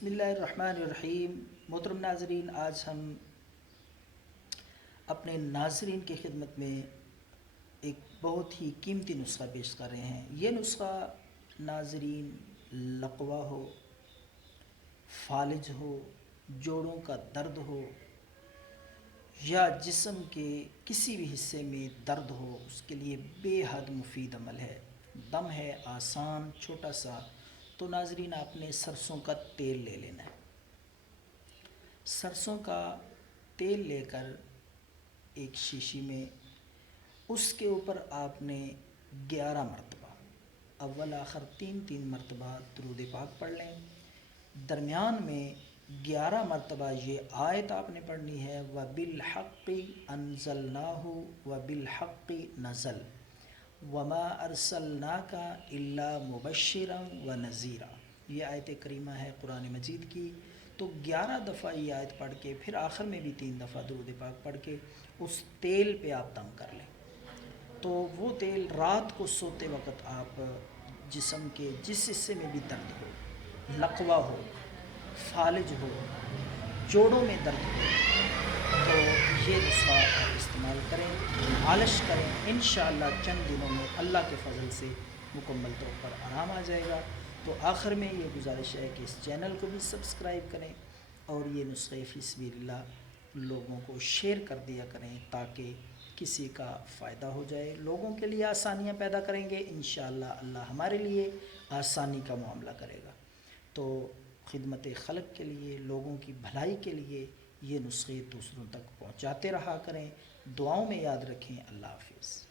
بسم اللہ الرحمن الرحیم۔ محترم ناظرین، آج ہم اپنے ناظرین کی خدمت میں ایک بہت ہی قیمتی نسخہ پیش کر رہے ہیں۔ یہ نسخہ ناظرین لقوہ ہو، فالج ہو، جوڑوں کا درد ہو یا جسم کے کسی بھی حصے میں درد ہو، اس کے لیے بے حد مفید عمل ہے۔ دم ہے آسان، چھوٹا سا۔ تو ناظرین، آپ نے سرسوں کا تیل لے لینا ہے۔ سرسوں کا تیل لے کر ایک شیشی میں اس کے اوپر آپ نے 11 مرتبہ، اول آخر تین مرتبہ درود پاک پڑھ لیں۔ درمیان میں 11 مرتبہ یہ آیت آپ نے پڑھنی ہے، وَبِالْحَقِّ أَنزَلْنَاهُ وَبِالْحَقِّ نَزَلَ وَمَا أَرْسَلْنَاكَ إِلَّا مُبَشِّرًا وَنَذِيرًا۔ یہ آیت کریمہ ہے قرآن مجید کی۔ تو 11 دفعہ یہ آیت پڑھ کے پھر آخر میں بھی 3 دفعہ درود پاک پڑھ کے اس تیل پہ آپ دم کر لیں۔ تو وہ تیل رات کو سوتے وقت آپ جسم کے جس حصے میں بھی درد ہو، لقوہ ہو، فالج ہو، جوڑوں میں درد ہو، تو یہ نسخہ آپ استعمال کریں، مالش کریں۔ انشاءاللہ چند دنوں میں اللہ کے فضل سے مکمل طور پر آرام آ جائے گا۔ تو آخر میں یہ گزارش ہے کہ اس چینل کو بھی سبسکرائب کریں اور یہ نسخے فی سبیل اللہ لوگوں کو شیئر کر دیا کریں تاکہ کسی کا فائدہ ہو جائے۔ لوگوں کے لیے آسانیاں پیدا کریں گے، انشاءاللہ اللہ ہمارے لیے آسانی کا معاملہ کرے گا۔ تو خدمت خلق کے لیے، لوگوں کی بھلائی کے لیے یہ نسخے دوسروں تک پہنچاتے رہا کریں۔ دعاؤں میں یاد رکھیں۔ اللہ حافظ۔